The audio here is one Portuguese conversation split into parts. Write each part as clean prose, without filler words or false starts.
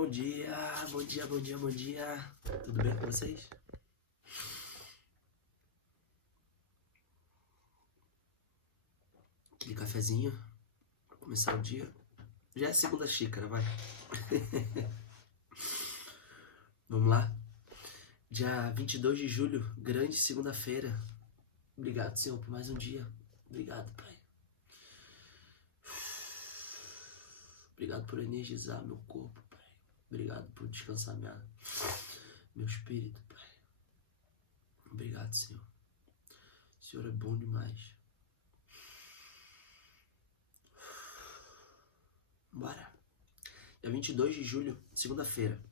Bom dia, bom dia, bom dia, bom dia. Tudo bem com vocês? Aquele cafezinho pra começar o dia. Já é a segunda xícara, vai. Vamos lá? Dia 22 de julho, grande segunda-feira. Obrigado, Senhor, por mais um dia. Obrigado, Pai. Obrigado por energizar meu corpo, Pai. Obrigado por descansar meu espírito, Pai. Obrigado, Senhor. O Senhor é bom demais. Bora. Dia 22 de julho, segunda-feira.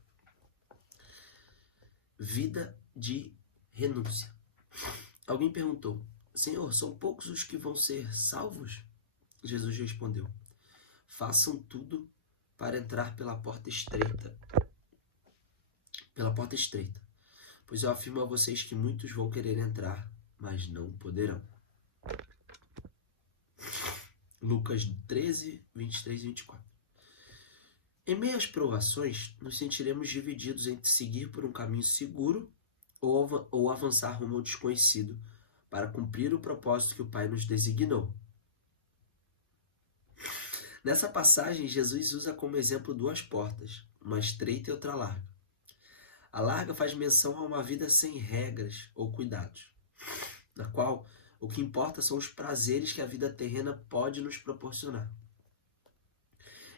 Vida de renúncia. Alguém perguntou: Senhor, são poucos os que vão ser salvos? Jesus respondeu: façam tudo para entrar pela porta estreita. Pois eu afirmo a vocês que muitos vão querer entrar, mas não poderão. Lucas 13, 23 e 24. Em meio às provações, nos sentiremos divididos entre seguir por um caminho seguro ou avançar rumo ao desconhecido para cumprir o propósito que o Pai nos designou. Nessa passagem, Jesus usa como exemplo duas portas, uma estreita e outra larga. A larga faz menção a uma vida sem regras ou cuidados, na qual o que importa são os prazeres que a vida terrena pode nos proporcionar.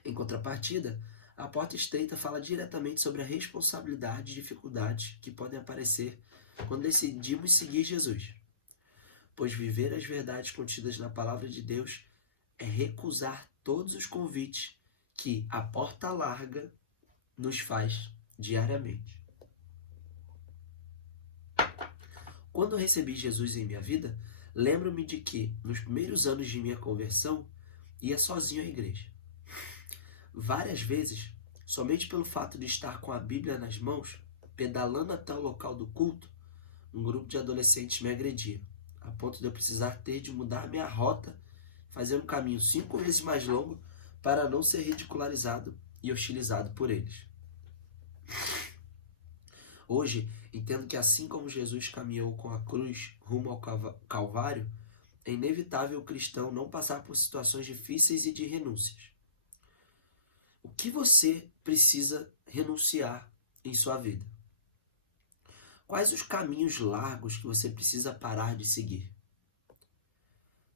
Em contrapartida, a porta estreita fala diretamente sobre a responsabilidade e dificuldades que podem aparecer quando decidimos seguir Jesus. Pois viver as verdades contidas na palavra de Deus é recusar todos os convites que a porta larga nos faz diariamente. Quando recebi Jesus em minha vida, lembro-me de que, nos primeiros anos de minha conversão, ia sozinho à igreja. Várias vezes, somente pelo fato de estar com a Bíblia nas mãos, pedalando até o local do culto, um grupo de adolescentes me agredia, a ponto de eu precisar ter de mudar minha rota, fazer um caminho 5 vezes mais longo para não ser ridicularizado e hostilizado por eles. Hoje, entendo que assim como Jesus caminhou com a cruz rumo ao Calvário, é inevitável o cristão não passar por situações difíceis e de renúncias. O que você precisa renunciar em sua vida? Quais os caminhos largos que você precisa parar de seguir?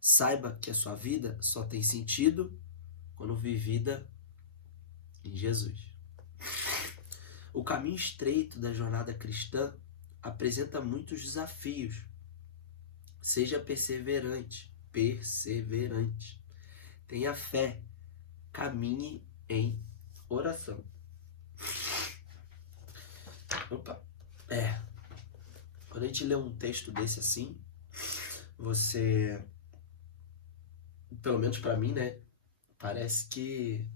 Saiba que a sua vida só tem sentido quando vivida em Jesus. O caminho estreito da jornada cristã apresenta muitos desafios. Seja perseverante. Tenha fé. Caminhe em oração. Quando a gente lê um texto desse assim, você, pelo menos pra mim, né, parece que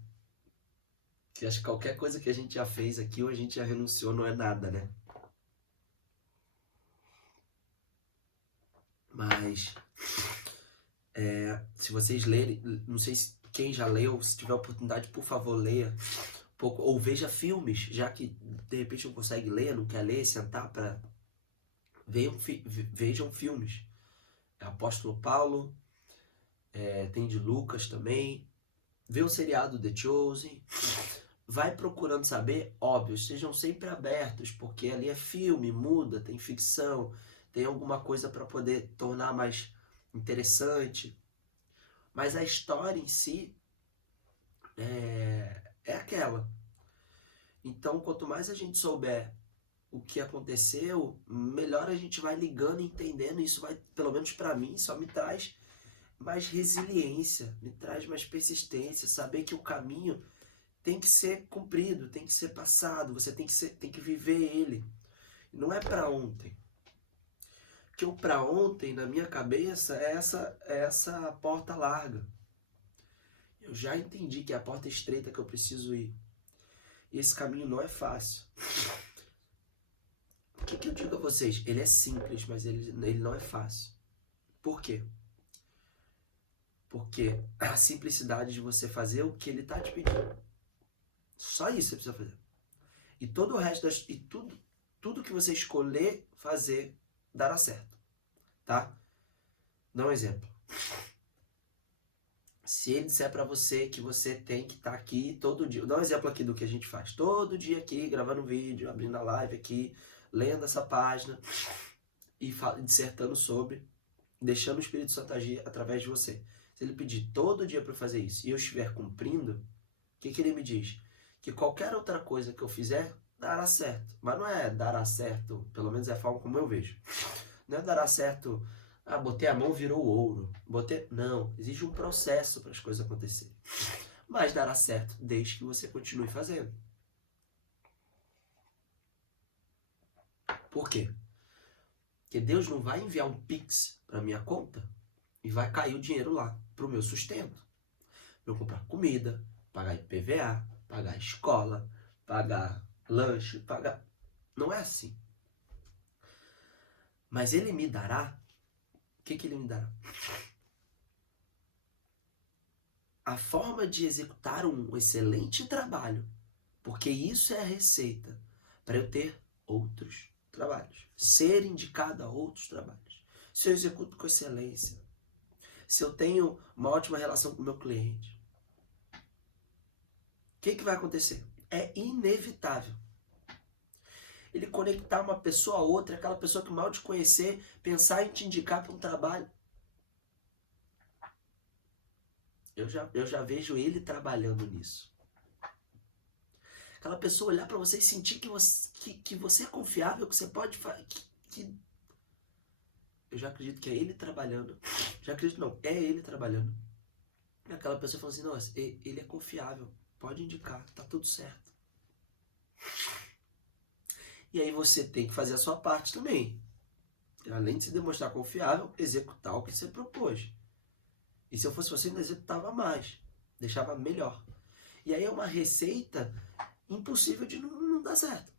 acho que qualquer coisa que a gente já fez aqui ou a gente já renunciou não é nada, né? Mas se vocês lerem, não sei se quem já leu, se tiver oportunidade, por favor, leia um pouco, ou veja filmes, já que de repente não consegue ler, não quer ler, sentar para vejam filmes. Apóstolo Paulo, tem de Lucas também. Vê o seriado The Chosen. Vai procurando saber, óbvio, sejam sempre abertos, porque ali é filme, muda, tem ficção, tem alguma coisa para poder tornar mais interessante. Mas a história em si é aquela. Então, quanto mais a gente souber o que aconteceu, melhor a gente vai ligando e entendendo. Isso vai, pelo menos para mim, só me traz mais resiliência, me traz mais persistência, saber que o caminho tem que ser cumprido, tem que ser passado, você tem que viver ele. Não é para ontem. Porque o para ontem, na minha cabeça, é essa porta larga. Eu já entendi que é a porta estreita que eu preciso ir. E esse caminho não é fácil. O que eu digo a vocês? Ele é simples, mas ele não é fácil. Por quê? Porque a simplicidade de você fazer o que ele está te pedindo. Só isso você precisa fazer. E todo o resto tudo que você escolher fazer dará certo, tá? Dá um exemplo. Se ele disser para você que você tem que estar aqui todo dia, dá um exemplo aqui do que a gente faz. Todo dia aqui, gravando um vídeo, abrindo a live aqui, lendo essa página e dissertando sobre, deixando o Espírito Santo agir através de você. Se ele pedir todo dia para fazer isso e eu estiver cumprindo, o que ele me diz? Que qualquer outra coisa que eu fizer dará certo. Mas não é dará certo, pelo menos é a forma como eu vejo. Não é dará certo, botei a mão, virou ouro. Não, existe um processo para as coisas acontecerem. Mas dará certo desde que você continue fazendo. Por quê? Porque Deus não vai enviar um Pix para minha conta e vai cair o dinheiro lá para o meu sustento. Para eu comprar comida, pagar IPVA, pagar escola, pagar lanche, pagar... Não é assim. Mas ele me dará... O que ele me dará? A forma de executar um excelente trabalho. Porque isso é a receita para eu ter outros trabalhos. Ser indicado a outros trabalhos. Se eu executo com excelência. Se eu tenho uma ótima relação com o meu cliente. O que vai acontecer? É inevitável ele conectar uma pessoa a outra, aquela pessoa que mal te conhecer, pensar em te indicar para um trabalho. Eu já vejo ele trabalhando nisso. Aquela pessoa olhar para você e sentir que você é confiável, que você pode fazer. Eu já acredito que é ele trabalhando. Já acredito não, é ele trabalhando. E aquela pessoa fala assim, nossa, ele é confiável, pode indicar, tá tudo certo. E aí você tem que fazer a sua parte também. Além de se demonstrar confiável, executar o que você propôs. E se eu fosse você, ainda executava mais. Deixava melhor. E aí é uma receita impossível de não dar certo.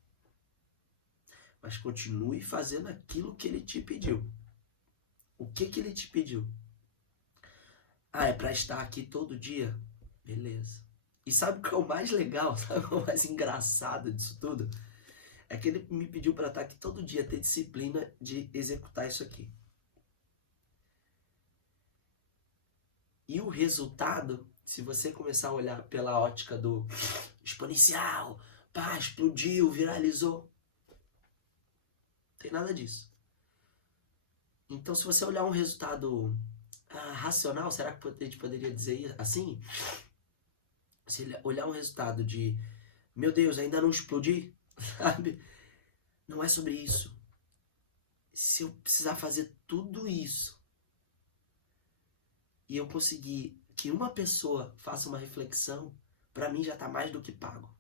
Mas continue fazendo aquilo que ele te pediu. O que ele te pediu? É para estar aqui todo dia? Beleza. E sabe o que é o mais legal? Sabe o que é o mais engraçado disso tudo? É que ele me pediu para estar aqui todo dia, ter disciplina de executar isso aqui. E o resultado, se você começar a olhar pela ótica do exponencial, explodiu, viralizou, não tem nada disso. Então, se você olhar um resultado racional, será que a gente poderia dizer assim? Se olhar um resultado de, meu Deus, ainda não explodi, sabe? Não é sobre isso. Se eu precisar fazer tudo isso e eu conseguir que uma pessoa faça uma reflexão, para mim já está mais do que pago.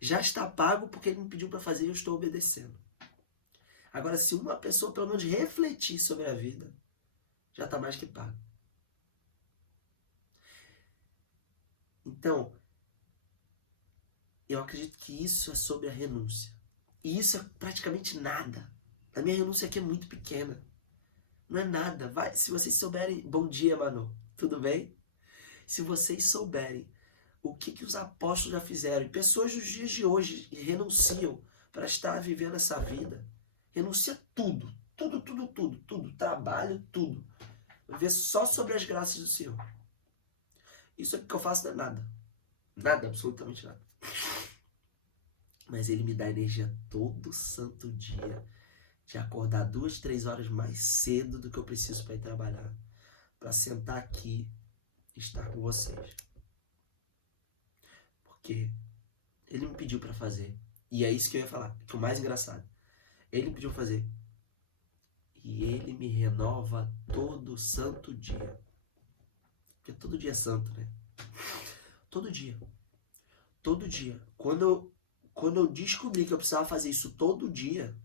Já está pago porque ele me pediu para fazer e eu estou obedecendo. Agora, se uma pessoa pelo menos refletir sobre a vida, já está mais que pago. Então, eu acredito que isso é sobre a renúncia. E isso é praticamente nada. A minha renúncia aqui é muito pequena. Não é nada. Se vocês souberem... Bom dia, Manu. Tudo bem? Se vocês souberem o que os apóstolos já fizeram, e pessoas dos dias de hoje renunciam para estar vivendo essa vida, renuncia tudo. Tudo. Trabalho, tudo. Viver só sobre as graças do Senhor. Isso aqui que eu faço não é nada. Nada, absolutamente nada. Mas ele me dá energia todo santo dia de acordar 2, 3 horas mais cedo do que eu preciso para ir trabalhar. Para sentar aqui e estar com vocês. Porque ele me pediu para fazer. E é isso que eu ia falar, que é o mais engraçado. Ele me pediu para fazer. E ele me renova todo santo dia. Porque todo dia é santo, né? Todo dia. Todo dia. Quando eu descobri que eu precisava fazer isso todo dia,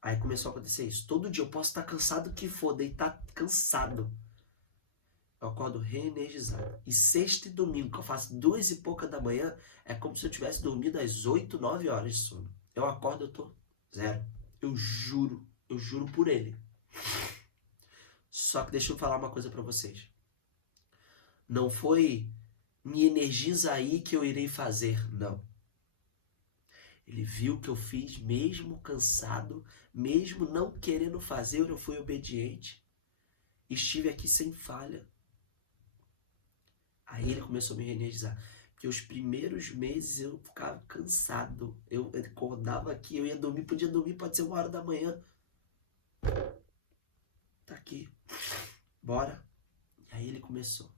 aí começou a acontecer isso. Todo dia eu posso estar cansado que for, deitar cansado. Eu acordo reenergizado. E sexta e domingo, que eu faço 2 e pouca da manhã, é como se eu tivesse dormido às 8, 9 horas de sono. Eu acordo, eu tô zero. Eu juro por ele. Só que deixa eu falar uma coisa pra vocês. Não foi me energiza aí que eu irei fazer. Não. Ele viu que eu fiz mesmo cansado, mesmo não querendo fazer, eu fui obediente. Estive aqui sem falha. Aí ele começou a me reenergizar. Porque os primeiros meses eu ficava cansado. Eu acordava aqui, eu ia dormir, podia dormir, pode ser 1 hora da manhã. Tá aqui. Bora. E aí ele começou.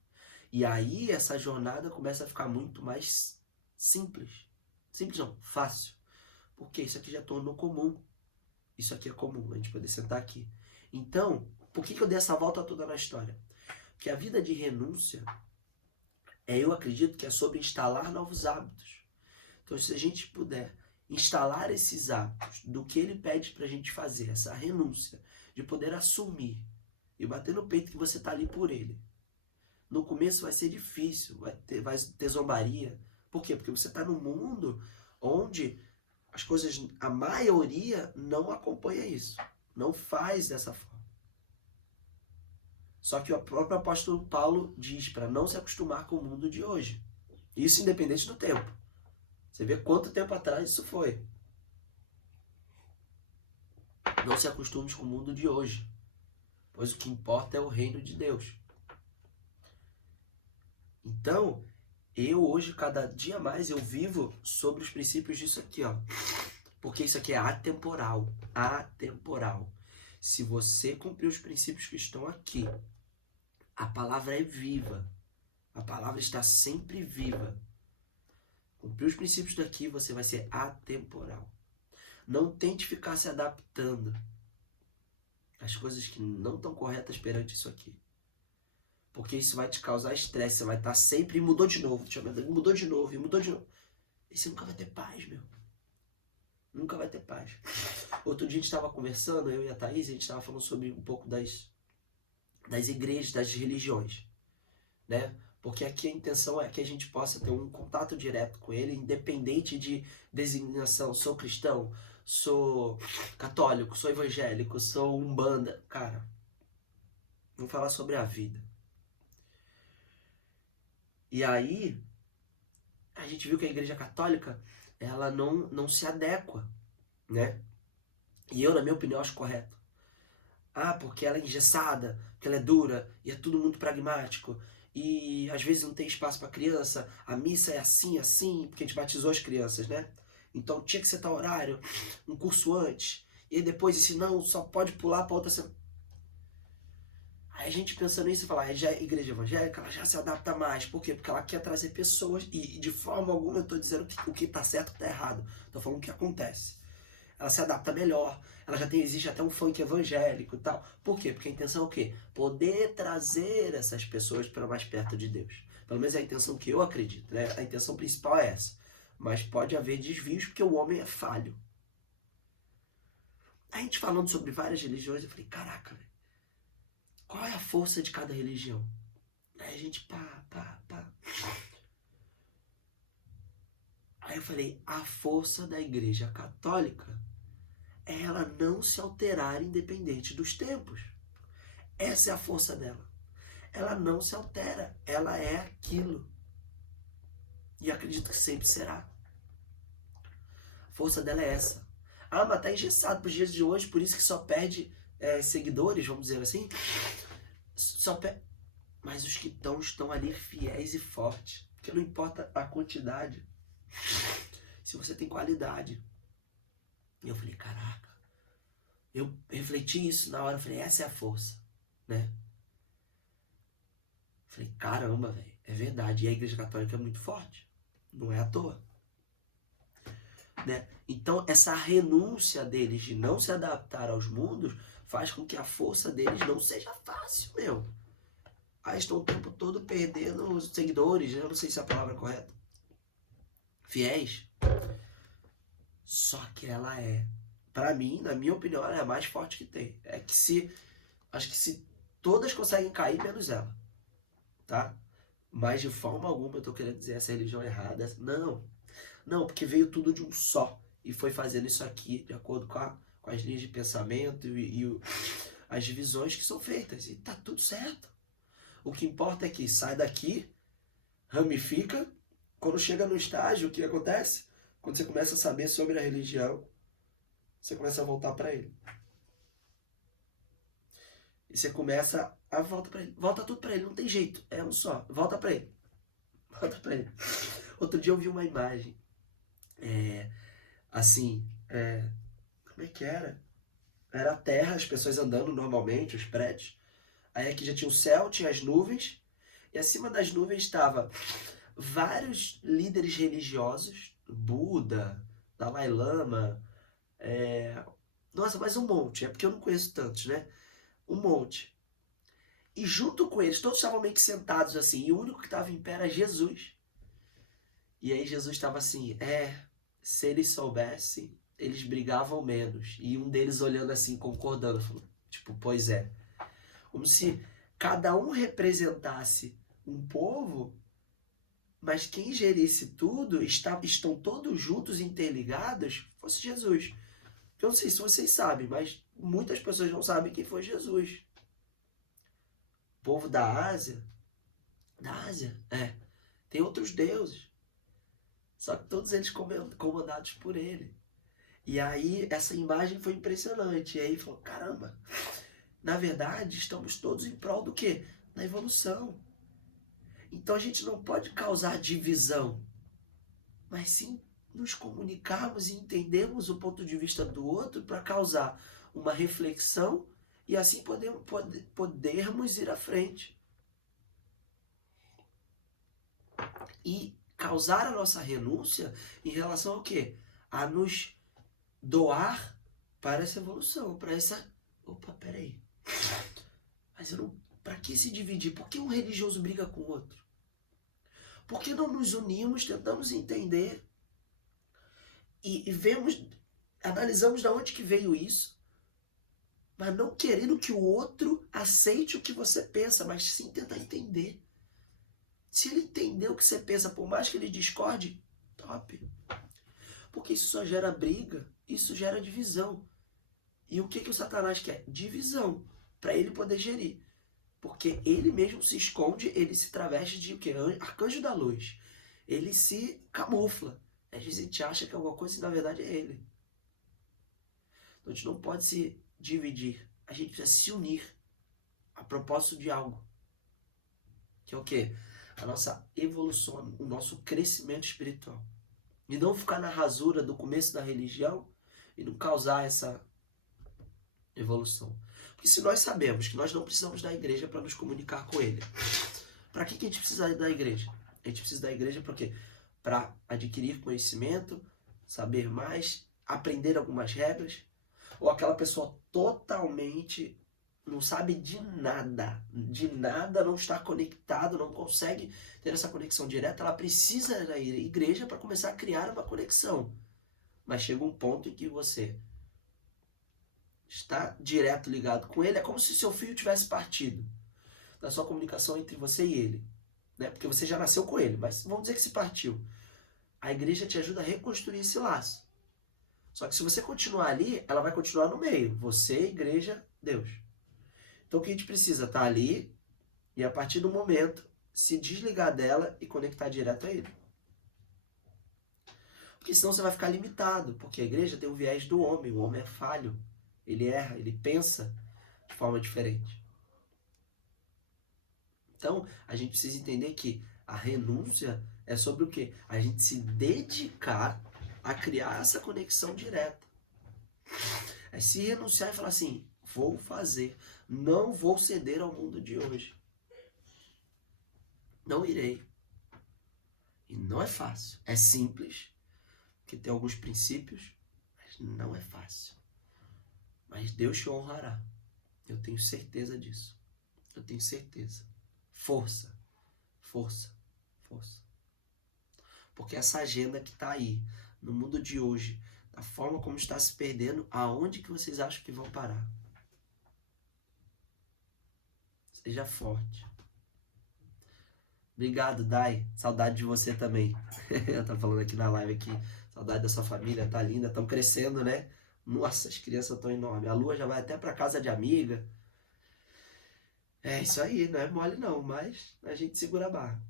E aí essa jornada começa a ficar muito mais simples. Simples não, fácil. Porque isso aqui já tornou comum. Isso aqui é comum, a gente poder sentar aqui. Então, por que eu dei essa volta toda na história? Porque a vida de renúncia, eu acredito que é sobre instalar novos hábitos. Então, se a gente puder instalar esses hábitos do que ele pede pra gente fazer, essa renúncia, de poder assumir e bater no peito que você tá ali por ele. No começo vai ser difícil, vai ter zombaria. Por quê? Porque você tá num mundo onde as coisas, a maioria não acompanha isso, não faz dessa forma. Só que o próprio apóstolo Paulo diz para não se acostumar com o mundo de hoje. Isso independente do tempo. Você vê quanto tempo atrás isso foi. Não se acostume com o mundo de hoje, pois o que importa é o reino de Deus. Então, eu hoje, cada dia mais, eu vivo sobre os princípios disso aqui, ó. Porque isso aqui é atemporal. Atemporal. Se você cumprir os princípios que estão aqui, a palavra é viva. A palavra está sempre viva. Cumprir os princípios daqui, você vai ser atemporal. Não tente ficar se adaptando às coisas que não estão corretas perante isso aqui. Porque isso vai te causar estresse. Você vai estar sempre e mudou de novo. Mudou de novo e mudou de novo. E você nunca vai ter paz, meu. Nunca vai ter paz. Outro dia a gente estava conversando, eu e a Thaís, a gente estava falando sobre um pouco das igrejas, das religiões, né? Porque aqui a intenção é que a gente possa ter um contato direto com ele, independente de designação. Sou cristão, sou católico, sou evangélico, sou umbanda. Cara, vamos falar sobre a vida. E aí, a gente viu que a igreja católica, ela não se adequa, né? E eu, na minha opinião, acho correto. Ah, porque ela é engessada, porque ela é dura, e é tudo muito pragmático. E às vezes não tem espaço para criança, a missa é assim, assim, porque a gente batizou as crianças, né? Então tinha que ser tal horário, um curso antes, e depois, se não, só pode pular para outra semana. Aí a gente pensando nisso e fala, já a igreja evangélica, ela já se adapta mais. Por quê? Porque ela quer trazer pessoas, e de forma alguma eu estou dizendo que o que está certo está errado. Estou falando o que acontece. Ela se adapta melhor, ela já tem, existe até um funk evangélico e tal. Por quê? Porque a intenção é o quê? Poder trazer essas pessoas para mais perto de Deus. Pelo menos é a intenção que eu acredito, né? A intenção principal é essa. Mas pode haver desvios porque o homem é falho. A gente falando sobre várias religiões, eu falei, caraca, velho, qual é a força de cada religião? Aí a gente pá. Aí eu falei, a força da igreja católica é ela não se alterar independente dos tempos. Essa é a força dela. Ela não se altera, ela é aquilo. E acredito que sempre será. A força dela é essa. Ah, mas tá engessado para os dias de hoje, por isso que só perde seguidores, vamos dizer assim. Mas os que estão ali fiéis e fortes. Porque não importa a quantidade. Se você tem qualidade. E eu falei, caraca. Eu refleti isso na hora, eu falei, essa é a força, né? Eu falei, caramba, velho, é verdade. E a igreja católica é muito forte. Não é à toa. Né? Então, essa renúncia deles de não se adaptar aos mundos faz com que a força deles não seja fácil, meu. Aí estão o tempo todo perdendo os seguidores, né? Eu não sei se a palavra é correta. Fiéis. Só que ela é, pra mim, na minha opinião, ela é a mais forte que tem. Acho que se todas conseguem cair, menos ela. Tá? Mas de forma alguma eu tô querendo dizer essa religião errada. Não, porque veio tudo de um só. E foi fazendo isso aqui de acordo com as linhas de pensamento e as divisões que são feitas. E tá tudo certo. O que importa é que sai daqui, ramifica. Quando chega no estágio, o que acontece? Quando você começa a saber sobre a religião, você começa a voltar para ele. E você começa a volta para ele. Volta tudo para ele, não tem jeito. É um só. Volta para ele. Volta para ele. Outro dia eu vi uma imagem. Assim. Como é que era? Era a terra, as pessoas andando normalmente, os prédios. Aí aqui já tinha o céu, tinha as nuvens. E acima das nuvens estava vários líderes religiosos. Buda, Dalai Lama. Nossa, mas um monte. É porque eu não conheço tantos, né? Um monte. E junto com eles, todos estavam meio que sentados assim. E o único que estava em pé era Jesus. E aí Jesus estava assim, se eles soubessem, eles brigavam menos. E um deles olhando assim, concordando, falou, tipo, pois é. Como se cada um representasse um povo, mas quem gerisse tudo, estão todos juntos, interligados, fosse Jesus. Eu não sei se vocês sabem, mas muitas pessoas não sabem quem foi Jesus. O povo da Ásia, tem outros deuses. Só que todos eles comandados por ele. E aí essa imagem foi impressionante. E aí falou, caramba, na verdade estamos todos em prol do quê? Da evolução. Então a gente não pode causar divisão, mas sim nos comunicarmos e entendermos o ponto de vista do outro para causar uma reflexão e assim podermos ir à frente. E causar a nossa renúncia em relação ao quê? A nos doar para essa evolução, para essa... Opa, peraí. Mas eu não... Para que se dividir? Por que um religioso briga com o outro? Por que não nos unimos, tentamos entender e vemos, analisamos de onde que veio isso, mas não querendo que o outro aceite o que você pensa, mas sim tentar entender. Se ele entender o que você pensa, por mais que ele discorde, top. Porque isso só gera briga, isso gera divisão. E o que o Satanás quer? Divisão, para ele poder gerir. Porque ele mesmo se esconde, ele se traveste de o quê? Arcanjo da luz. Ele se camufla. Às vezes a gente acha que é alguma coisa e na verdade é ele. Então a gente não pode se dividir. A gente precisa se unir a propósito de algo. Que é o quê? A nossa evolução, o nosso crescimento espiritual. E não ficar na rasura do começo da religião e não causar essa evolução. Porque se nós sabemos que nós não precisamos da igreja para nos comunicar com ele, para que a gente precisa da igreja? A gente precisa da igreja para quê? Para adquirir conhecimento, saber mais, aprender algumas regras, ou aquela pessoa totalmente não sabe de nada, não está conectado, não consegue ter essa conexão direta, ela precisa da igreja para começar a criar uma conexão. Mas chega um ponto em que você está direto ligado com ele, é como se seu fio tivesse partido da sua comunicação entre você e ele, né? Porque você já nasceu com ele, mas vamos dizer que se partiu. A igreja te ajuda a reconstruir esse laço. Só que se você continuar ali, ela vai continuar no meio. Você, igreja, Deus. Então o que a gente precisa? Estar ali e a partir do momento se desligar dela e conectar direto a ele. Porque senão você vai ficar limitado, porque a igreja tem o viés do homem. O homem é falho, ele erra, ele pensa de forma diferente. Então, a gente precisa entender que a renúncia é sobre o quê? A gente se dedicar a criar essa conexão direta. É se renunciar e falar assim, vou fazer, não vou ceder ao mundo de hoje. Não irei. E não é fácil. É simples, porque tem alguns princípios, mas não é fácil. Mas Deus te honrará. Eu tenho certeza disso. Eu tenho certeza. Força. Força. Força. Porque essa agenda que está aí, no mundo de hoje, da forma como está se perdendo, aonde que vocês acham que vão parar? Seja forte. Obrigado, Dai. Saudade de você também. Ela tá falando aqui na live aqui. Saudade da sua família, tá linda. Estão crescendo, né? Nossa, as crianças estão enormes. A Lua já vai até para casa de amiga. É isso aí, não é mole não, mas a gente segura a barra.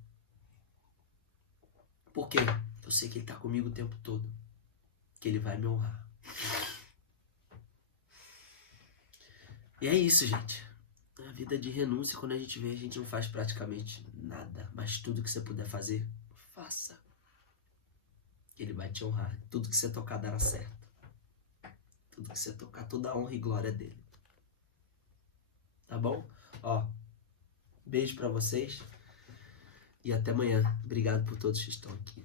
Por quê? Eu sei que ele está comigo o tempo todo. Que ele vai me honrar. E é isso, gente. A vida de renúncia, quando a gente vê, a gente não faz praticamente nada. Mas tudo que você puder fazer, faça. Ele vai te honrar. Tudo que você tocar dará certo. Tudo que você tocar, toda a honra e glória dele. Tá bom? Ó, beijo pra vocês. E até amanhã. Obrigado por todos que estão aqui.